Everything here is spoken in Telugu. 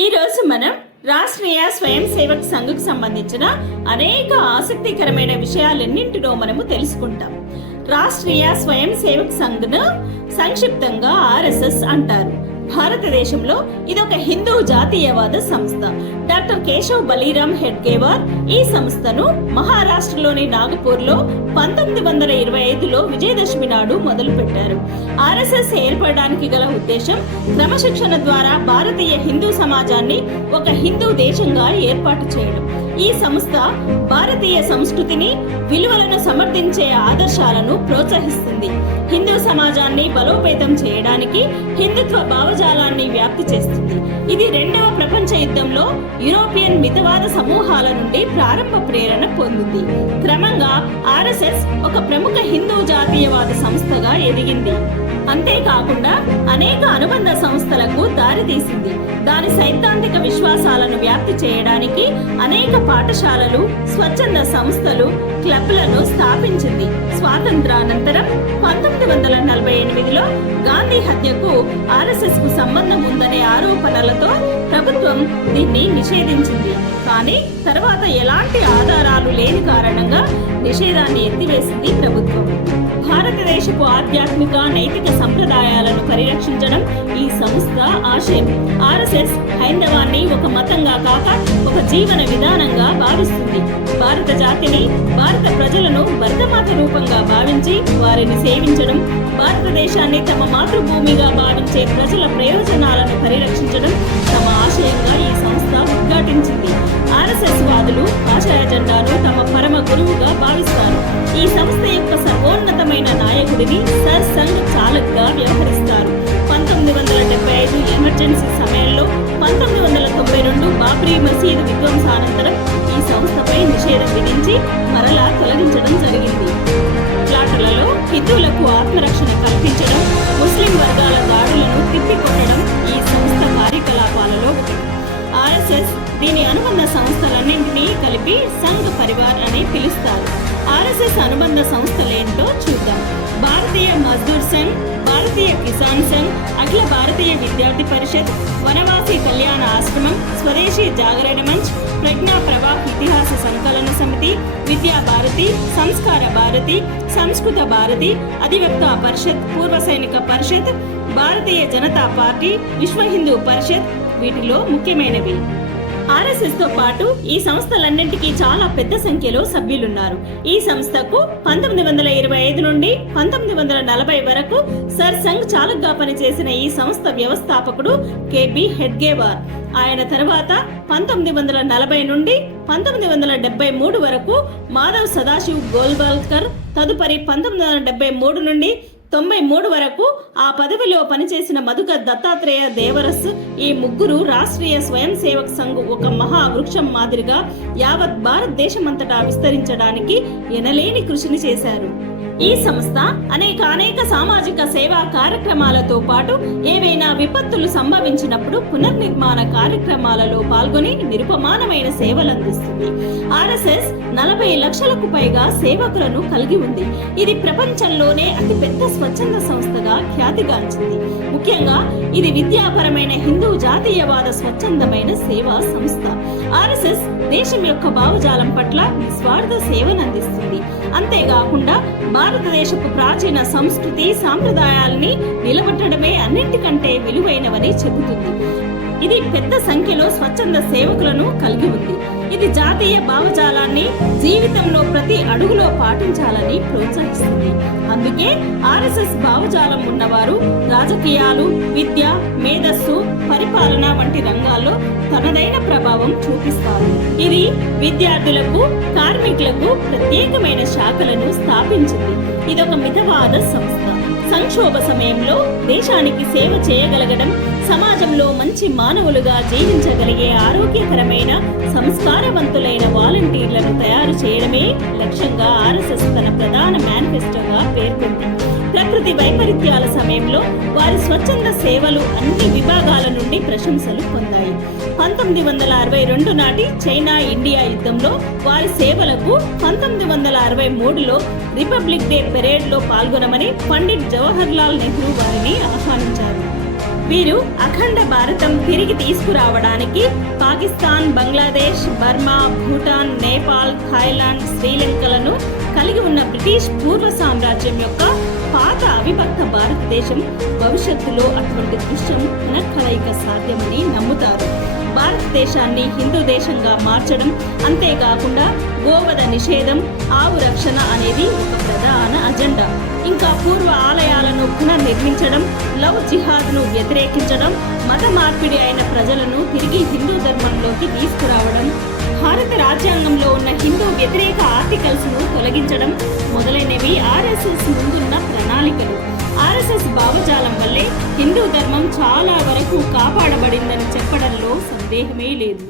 ఈ రోజు మనం రాష్ట్రీయ స్వయం సేవక్ సంఘ్కు సంబంధించిన అనేక ఆసక్తికరమైన విషయాలన్నింటిలో మనము తెలుసుకుంటాం. రాష్ట్రీయ స్వయం సేవక్ సంఘ్ను సంక్షిప్తంగా RSS అంటారు. భారతదేశంలో ఇదొక హిందూ జాతీయవాద సంస్థ. డాక్టర్ కేశవ్ బలీరామ్ హెడ్గేవార్ ఈ సంస్థను మహారాష్ట్రలోని నాగపూర్లో 1925లో విజయదశమి నాడు మొదలుపెట్టారు. RSS ఏర్పడడానికి గల ఉద్దేశం క్రమశిక్షణ ద్వారా భారతీయ హిందూ సమాజాన్ని ఒక హిందూ దేశంగా ఏర్పాటు చేయడం. ఈ సంస్థ భారతీయ సంస్కృతిని, విలువలను సమర్థించే ఆదర్శాలను ప్రోత్సహిస్తుంది. హిందూ సమాజాన్ని బలోపేతం చేయడానికి హిందుత్వ భావజాలాన్ని వ్యాప్తి చేస్తుంది. ఇది రెండవ ప్రపంచ యుద్ధంలో యూరోపియన్ మితవాద సమూహాల నుండి ప్రారంభ ప్రేరణ పొందింది. క్రమంగా RSS ఒక ప్రముఖ హిందూ జాతీయవాద సంస్థగా ఎదిగింది. అంతేకాకుండా అనేక అనుబంధ సంస్థలకు దారితీసింది. దాని సైద్ధాంతిక విశ్వాసాలను వ్యాప్తి చేయడానికి అనేక పాఠశాలలు, స్వచ్ఛంద సంస్థలు, క్లబ్లను స్థాపించింది. స్వాతంత్రానంతరం 1948లో గాంధీ హత్యకు RSS కు సంబంధం ఉందనే ఆరోపణలతో ప్రభుత్వం దీన్ని నిషేధించింది. కానీ తర్వాత ఎలాంటి ఆధారాలు లేని కారణంగా నిషేధాన్ని ఎత్తివేసింది ప్రభుత్వం. భారతదేశపు ఆధ్యాత్మిక, నైతిక సంప్రదాయాలను పరిరక్షించడం ఈ సంస్థ ఆశయం. RSS హైందవాన్ని ఒక మతంగా కాక ఒక జీవన విధానంగా భావిస్తుంది. భారత జాతిని, భారత ప్రజలను భరతమాత రూపంగా భావించి వారిని సేవించడం, భారతదేశాన్ని తమ మాతృభూమిగా భావించే ప్రజల ప్రయోజనాలను పరిరక్షించడం తమ ఆశయంగా ఈ సంస్థ ఉద్ఘాటించింది. RSS వాదులు ఆశయ జెండాను తమ పరమ గురువుగా భావిస్తారు. ఈ సంస్థ యొక్క సర్వోన్నతమైన నాయకుడిని సర్ సంఘ్ చాలక్గా వ్యవహరిస్తారు. 1975 ఎమర్జెన్సీ సమయంలో 1992 బాబ్రీ మసీదు విధ్వంసానంతరం ఈ సంస్థపై నిషేధం విధించి మరలా తొలగించడం జరిగింది. ఫ్లాట్లలో హిందువులకు ఆత్మరక్షణ కల్పించడం, ముస్లిం వర్గాల దాడులను తిప్పికొట్టడం ఈ సంస్థ కార్యకలాపాలలో ఒకటి. RSS దీని అనుబంధ సంస్థలన్నింటినీ కలిపి సంఘ్ పరివార్ అని పిలుస్తారు. RSS అనుబంధ సంస్థలేంటో చూద్దాం. భారతీయ మజ్దూర్ సంఘ్, భారతీయ కిసాన్ సంఘ్, అఖిల భారతీయ విద్యార్థి పరిషత్, వనవాసి కళ్యాణ ఆశ్రమం, స్వదేశీ జాగరణ మంచ్, ప్రజ్ఞా ప్రవాహ్ ఇతిహాస సంకలన సమితి, విద్యా భారతి, సంస్కార భారతి, సంస్కృత భారతి, అధివక్త పరిషత్, పూర్వ సైనిక పరిషత్, భారతీయ జనతా పార్టీ, విశ్వ హిందూ పరిషత్ వీటిలో ముఖ్యమైనవి. RSS తో పాటు ఈ సంస్థలన్నింటికీ చాలా పెద్ద సంఖ్యలో సభ్యులున్నారు. ఈ సంస్థకు 1925 నుండి 1940 వరకు సర్ సంఘ్ చాలక్గా పనిచేసిన ఈ సంస్థ వ్యవస్థాపకుడు KB హెడ్గేవార్. ఆయన తర్వాత 1940 నుండి 1973 వరకు మాధవ్ సదాశివ్ గోల్వాల్కర్, తదుపరి 1973 నుండి 93 వరకు ఆ పదవిలో పనిచేసిన మధుకర్ దత్తాత్రేయ దేవరస్, ఈ ముగ్గురు రాష్ట్రీయ స్వయం సేవక్ సంఘ్ ఒక మహావృక్షం మాదిరిగా యావత్ భారతదేశమంతటా విస్తరించడానికి ఎనలేని కృషిని చేశారు. ఈ సంస్థ అనేక సామాజిక సేవా కార్యక్రమాలతో పాటు ఏవైనా విపత్తులు సంభవించినప్పుడు పునర్నిర్మాణ కార్యక్రమాలలో పాల్గొని నిరుపమానమైన సేవలందిస్తుంది. RSS 40 లక్షలకు పైగా సేవకులను కలిగి ఉంది. ఇది ప్రపంచంలోనే అతిపెద్ద స్వచ్ఛంద సంస్థగా ఖ్యాతిగాంచింది. ముఖ్యంగా ఇది విద్యాపరమైన హిందూ జాతీయవాద స్వచ్ఛందమైన సేవా సంస్థ. RSS దేశం యొక్క భావజాలం పట్ల నిస్వార్థ సేవనందిస్తుంది. అంతేకాకుండా భారతదేశపు ప్రాచీన సంస్కృతి, సాంప్రదాయాల్ని నిలబెట్టడమే అన్నింటికంటే విలువైనవని చెబుతుంది. ఇది పెద్ద సంఖ్యలో స్వచ్ఛంద సేవకులను కలిగి ఉంది. ఇది జాతీయ భావజాలాన్ని జీవితంలో ప్రతి అడుగులో పాటించాలని ప్రోత్సహిస్తుంది. అందుకే RSS భావజాలం ఉన్నవారు రాజకీయాలు, విద్య, మేధస్సు, పరిపాలన వంటి రంగాల్లో తనదైన ప్రభావం చూపిస్తారు. ఇది విద్యార్థులకు, కార్మికులకు ప్రత్యేకమైన శాఖలను స్థాపించింది. ఇదొక మితవాద సంస్థ. సంక్షోభ సమయంలో దేశానికి సేవ చేయగలగడం, సమాజంలో మంచి మానవులుగా జీవించగలిగే ఆరోగ్యకరమైన, సంస్కారవంతులైన వాలంటీర్లను తయారు చేయడమే లక్ష్యంగా RSS తన ప్రధాన మేనిఫెస్టోగా పేర్కొంది. ప్రకృతి వైపరీత్యాల సమయంలో వారి స్వచ్ఛంద సేవలు అన్ని విభాగాల నుండి ప్రశంసలు పొందాయి. 1962 నాటి చైనా ఇండియా యుద్ధంలో వారి సేవలకు 1963లో రిపబ్లిక్ డే పెరేడ్లో పాల్గొనమని పండిట్ జవహర్లాల్ నెహ్రూ వారిని ఆహ్వానించారు. వీరు అఖండ భారతం తిరిగి తీసుకురావడానికి పాకిస్తాన్, బంగ్లాదేశ్, బర్మా, భూటాన్, నేపాల్, థాయిలాండ్, శ్రీలంకలను కలిగి ఉన్న బ్రిటిష్ పూర్వ సామ్రాజ్యం యొక్క పాత అవిభక్త భారతదేశం భవిష్యత్తులో అటువంటి దృశ్యం పునఃకలయిక సాధ్యమని నమ్ముతారు. భారతదేశాన్ని హిందూ దేశంగా మార్చడం, అంతేకాకుండా గోవధ నిషేధం, ఆవు రక్షణ అనేది ఒక ప్రధాన అజెండా. ఇంకా పూర్వ ఆలయాలను పునర్నిర్మించడం, లవ్ జిహాద్ను వ్యతిరేకించడం, మత మార్పిడి అయిన ప్రజలను తిరిగి హిందూ ధర్మంలోకి తీసుకురావడం, భారత రాజ్యాంగంలో ఉన్న హిందూ వ్యతిరేక ఆర్టికల్స్ను తొలగించడం మొదలైనవి ఆర్ఎస్ఎస్ ముందున్న ప్రణాళికలు. ఆర్ఎస్ఎస్ భావజాలం వల్లే హిందూ ధర్మం చాలా వరకు కాపాడబడిందని చెప్పడంలో సందేహమే లేదు.